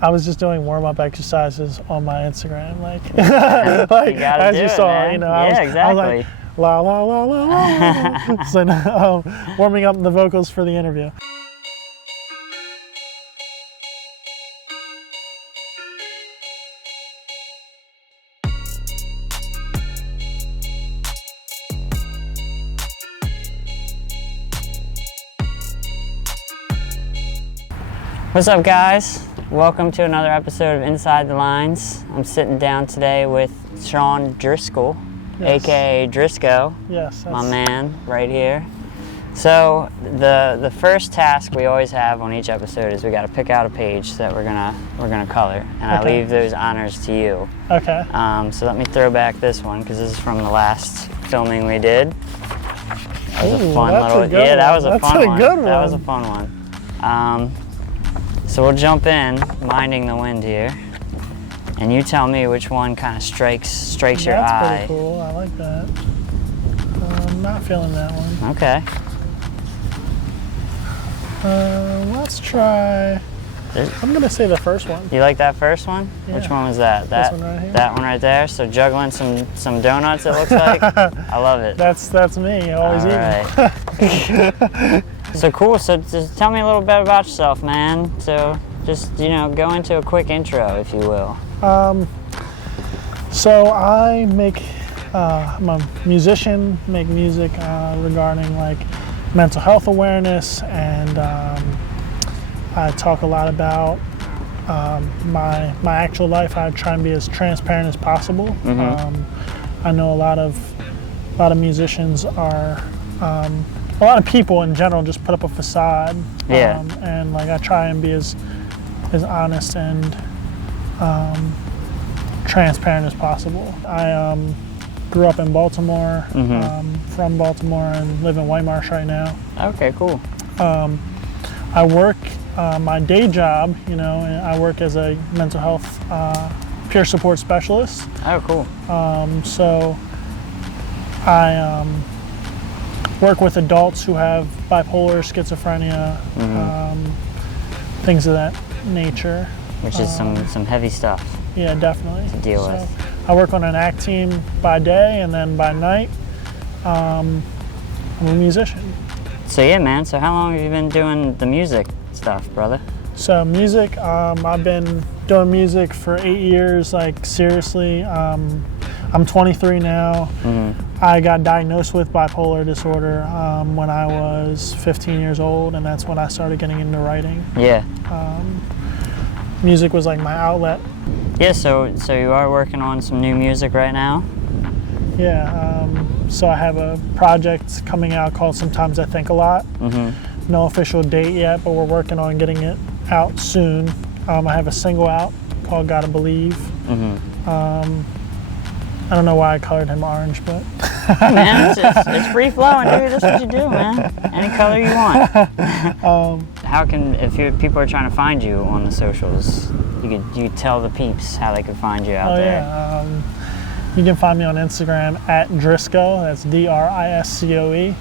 I was just doing warm-up exercises on my Instagram, like, like you as you saw, man. Exactly. I was like, la la la la la. So warming up the vocals for the interview. What's up, guys? Welcome to another episode of Inside the Lines. I'm sitting down today with Sean Driscoe, Yes. aka Driscoe. Yes, My man right here. So the first task we always have on each episode is we got to pick out a page that we're gonna color, and I leave those honors to you. Okay. So let me throw back this one because this is from the last filming we did. That was a fun little. Yeah, that was a fun one. That was a fun one. So we'll jump in, minding the wind here, and you tell me which one kind of strikes your eye. That's pretty cool. I like that. I'm not feeling that one. Okay. Let's try. I'm gonna say the first one. You like that first one? Yeah. Which one was that? This one right here. That one right there. So juggling some donuts. It looks like. I love it. That's me. Always eating. Right. So cool. So just tell me a little bit about yourself, man. So just go into a quick intro, if you will. So I make. I'm a musician. Make music regarding like mental health awareness, and I talk a lot about my actual life. I try and be as transparent as possible. Mm-hmm. I know a lot of musicians are. A lot of people in general just put up a facade. Yeah. And like I try and be as honest and transparent as possible. I grew up in Baltimore, from Baltimore, and live in White Marsh right now. Okay, cool. I work my day job. I work as a mental health peer support specialist. Oh, cool. So I work with adults who have bipolar, schizophrenia, things of that nature. Which is some heavy stuff. Yeah, definitely. To deal with. I work on an ACT team by day, and then by night, I'm a musician. So yeah, man. So how long have you been doing the music stuff, brother? So music, I've been doing music for 8 years, like seriously. I'm 23 now. I got diagnosed with bipolar disorder when I was 15 years old, and that's when I started getting into writing. Yeah. Music was like my outlet. Yeah, so you are working on some new music right now? Yeah, so I have a project coming out called Sometimes I Think a Lot. No official date yet, but we're working on getting it out soon. I have a single out called Gotta Believe. I don't know why I colored him orange, but... Man, it's free flowing, dude. That's what you do, man. Any color you want. How can, if people are trying to find you on the socials, you could tell the peeps how they could find you out there. Yeah. You can find me on Instagram at Driscoe. That's Driscoe.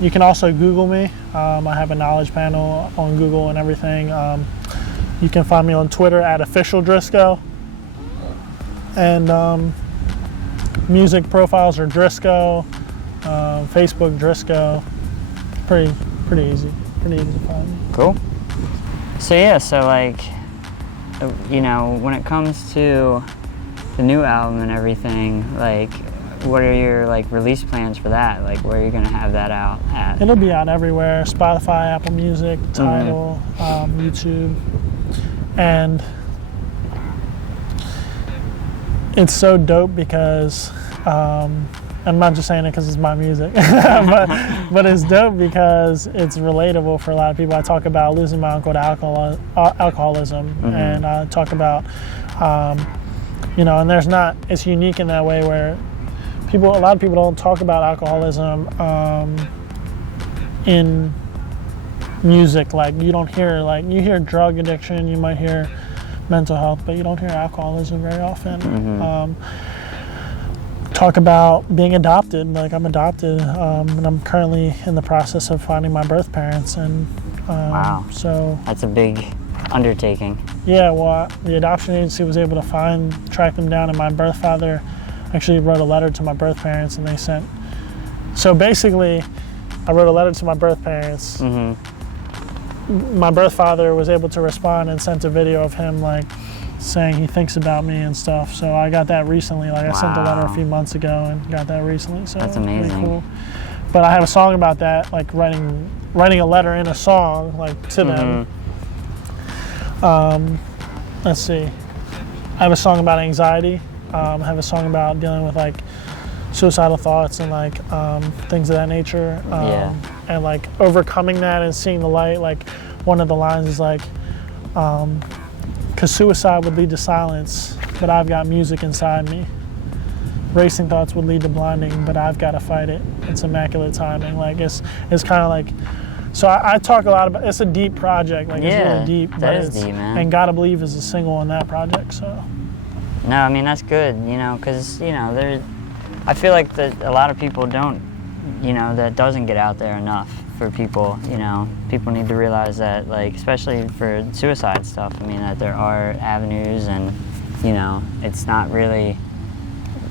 You can also Google me. I have a knowledge panel on Google and everything. You can find me on Twitter at official Driscoe. And music profiles are Driscoe, Facebook Driscoe. Pretty easy to find. Cool. So yeah, so like, when it comes to the new album and everything, like, what are your like release plans for that? Like, where are you gonna have that out at? It'll be out everywhere: Spotify, Apple Music, Tidal, YouTube, and it's so dope because I'm not just saying it because it's my music, but it's dope because it's relatable for a lot of people. I talk about losing my uncle to alcoholism, and I talk about, and it's unique in that way where a lot of people don't talk about alcoholism in music. Like you don't hear, you hear drug addiction, you might hear mental health, but you don't hear alcoholism very often. Talk about being adopted. Like I'm adopted, and I'm currently in the process of finding my birth parents. And wow, so that's a big undertaking. Yeah, well, the adoption agency was able to track them down, and my birth father actually wrote a letter to my birth parents, and they sent. So basically, I wrote a letter to my birth parents. Mm-hmm. My birth father was able to respond and sent a video of him like saying he thinks about me and stuff. So I got that recently. Like, I sent a letter a few months ago and got that recently. So that's amazing. Pretty cool. But I have a song about that, like writing a letter in a song, like to them. Let's see. I have a song about anxiety. I have a song about dealing with like suicidal thoughts and like things of that nature. And like overcoming that and seeing the light. Like one of the lines is like, "'Cause suicide would lead to silence, but I've got music inside me. Racing thoughts would lead to blinding, but I've got to fight it. It's immaculate timing." Like it's kind of like. So I talk a lot about. It's a deep project. Like it's really deep. That is deep, man. And "Gotta Believe" is a single on that project. So. No, I mean that's good. You know, because I feel like that a lot of people don't. That doesn't get out there enough for people. People need to realize that, like, especially for suicide stuff. I mean, that there are avenues, and it's not really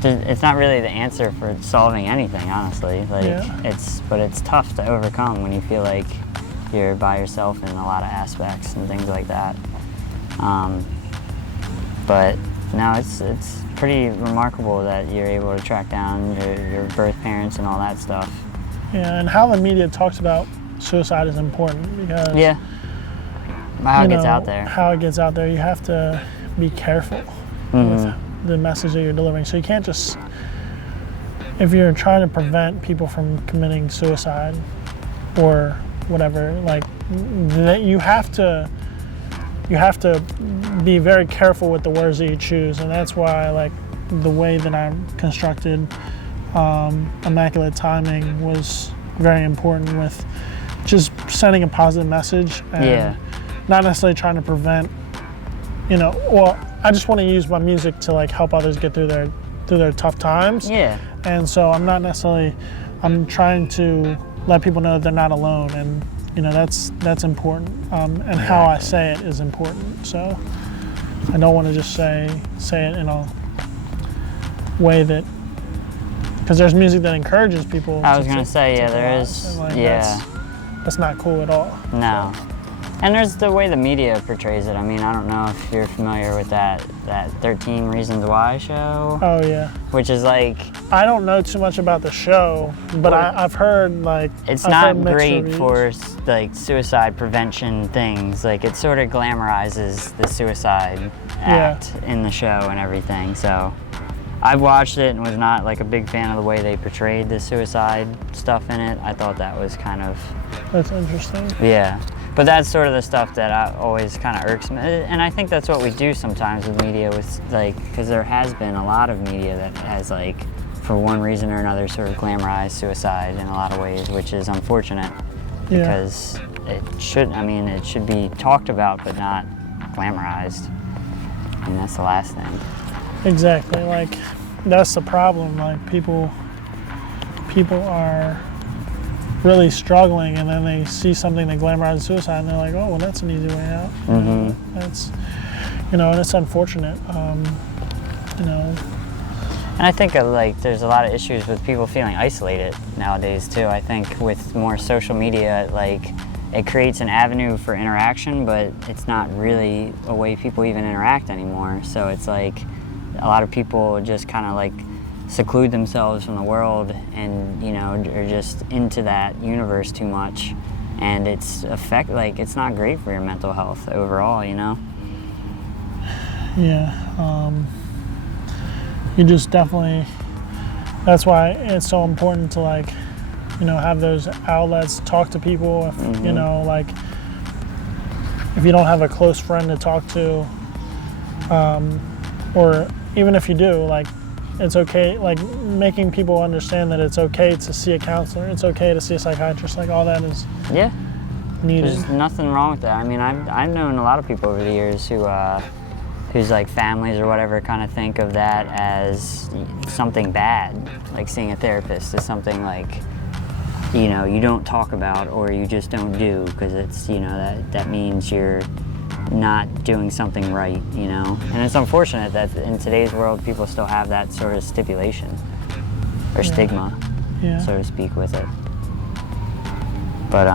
the answer for solving anything, honestly. Like, but it's tough to overcome when you feel like you're by yourself in a lot of aspects and things like that. But no, it's pretty remarkable that you're able to track down your birth parents and all that stuff. Yeah, and how the media talks about suicide is important because how it gets out there. How it gets out there, you have to be careful with the message that you're delivering. So you can't just, if you're trying to prevent people from committing suicide or whatever, like that, you have to be very careful with the words that you choose, and that's why like the way that I'm constructed, immaculate timing was very important with just sending a positive message and not necessarily trying to prevent, well, I just want to use my music to like help others get through their tough times. Yeah. And so I'm trying to let people know that they're not alone, and that's important. And how I say it is important. So I don't want to just say it in a way that, because there's music that encourages people. I was gonna say, there is. Like, that's not cool at all. No. And there's the way the media portrays it. I mean, I don't know if you're familiar with that 13 Reasons Why show. Oh, yeah. Which is like... I don't know too much about the show, but I've heard, like... It's not great for, like, suicide prevention things. Like, it sort of glamorizes the suicide act in the show and everything. So I've watched it and was not, like, a big fan of the way they portrayed the suicide stuff in it. I thought that was kind of... That's interesting. Yeah. But that's sort of the stuff that always kind of irks me. And I think that's what we do sometimes with media, with like, because there has been a lot of media that has, like, for one reason or another, sort of glamorized suicide in a lot of ways, which is unfortunate because it should be talked about but not glamorized. And that's the last thing. Exactly. Like, that's the problem. Like, people are really struggling, and then they see something that glamorizes suicide, and they're like, "Oh, well, that's an easy way out." That's, and it's unfortunate. And I think like there's a lot of issues with people feeling isolated nowadays too. I think with more social media, like it creates an avenue for interaction, but it's not really a way people even interact anymore. So it's like a lot of people just kind of like seclude themselves from the world and are just into that universe too much, and it's not great for your mental health overall. You just definitely, that's why it's so important to have those outlets, talk to people. If if you don't have a close friend to talk to, or even if you do, it's okay, making people understand that it's okay to see a counselor, it's okay to see a psychiatrist, all that is needed. There's nothing wrong with that. I mean, I've known a lot of people over the years whose families or whatever kind of think of that as something bad, like seeing a therapist is something you don't talk about or you just don't do because it's that means you're not doing something right, you know? And it's unfortunate that in today's world, people still have that sort of stipulation or stigma, so to speak, with it. But,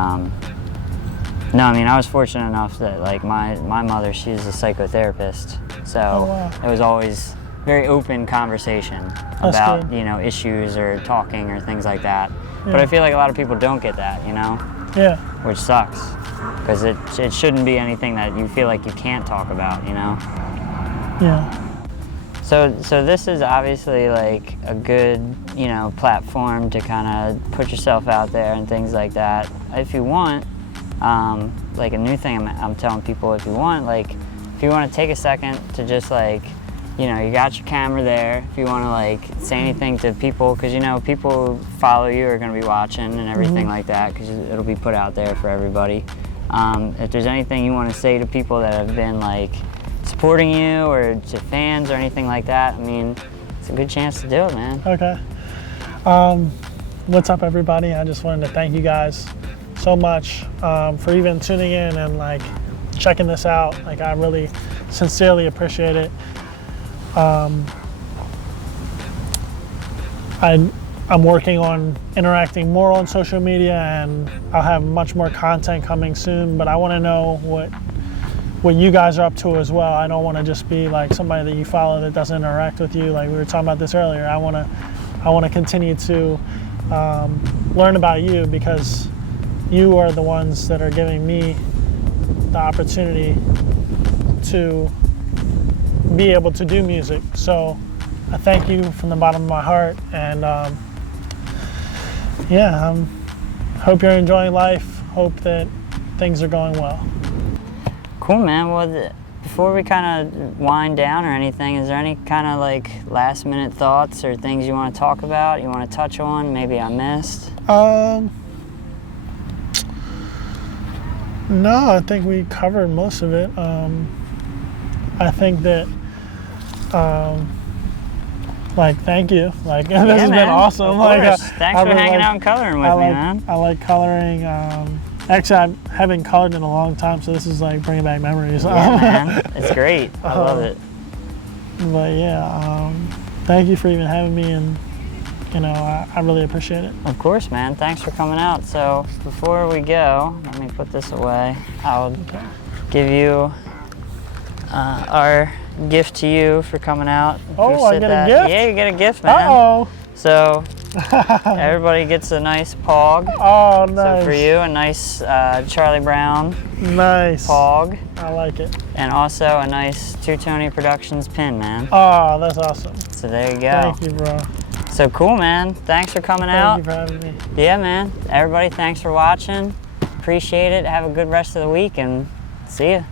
no, I mean, I was fortunate enough that, like, my mother, she's a psychotherapist, so it was always very open conversation about, you know, issues or talking or things like that. But I feel like a lot of people don't get that, you know? Yeah. Which sucks, because it shouldn't be anything that you feel like you can't talk about, you know? Yeah. So this is obviously like a good, you know, platform to kind of put yourself out there and things like that. If you want, like a new thing I'm telling people, if you want to take a second to just like, you know, you got your camera there, if you want to like say anything to people, because you know people who follow you are going to be watching and everything like that, because it'll be put out there for everybody. If there's anything you want to say to people that have been like supporting you or to fans or anything like that, I mean, it's a good chance to do it, man. Okay. What's up, everybody? I just wanted to thank you guys so much for even tuning in and like checking this out. Like, I really sincerely appreciate it. I'm working on interacting more on social media, and I'll have much more content coming soon, but I want to know what you guys are up to as well. I don't want to just be like somebody that you follow that doesn't interact with you. Like we were talking about this earlier. I want to continue to learn about you, because you are the ones that are giving me the opportunity to be able to do music. So I thank you from the bottom of my heart, and hope you're enjoying life. Hope that things are going well. Cool, man. Well, before we kind of wind down or anything, is there any kind of like last minute thoughts or things you want to talk about, you want to touch on, maybe I missed? No, I think we covered most of it. I think that like, thank you. Like, this has been awesome. Thanks for hanging out and coloring with me, man. I like coloring. Actually, I haven't colored in a long time, so this is like bringing back memories. Yeah, man. It's great. I love it. But yeah, thank you for even having me, and you know, I really appreciate it. Of course, man. Thanks for coming out. So before we go, let me put this away. I'll give you our gift to you for coming out. Oh, I get a gift? Yeah, you get a gift, man. Uh-oh. So everybody gets a nice pog. Oh, nice. So for you, a nice Charlie Brown pog. I like it. And also a nice Two Tony Productions pin, man. Oh, that's awesome. So there you go. Thank you, bro. So cool, man. Thanks for coming out. Thank you for having me. Yeah, man. Everybody, thanks for watching. Appreciate it. Have a good rest of the week, and see ya.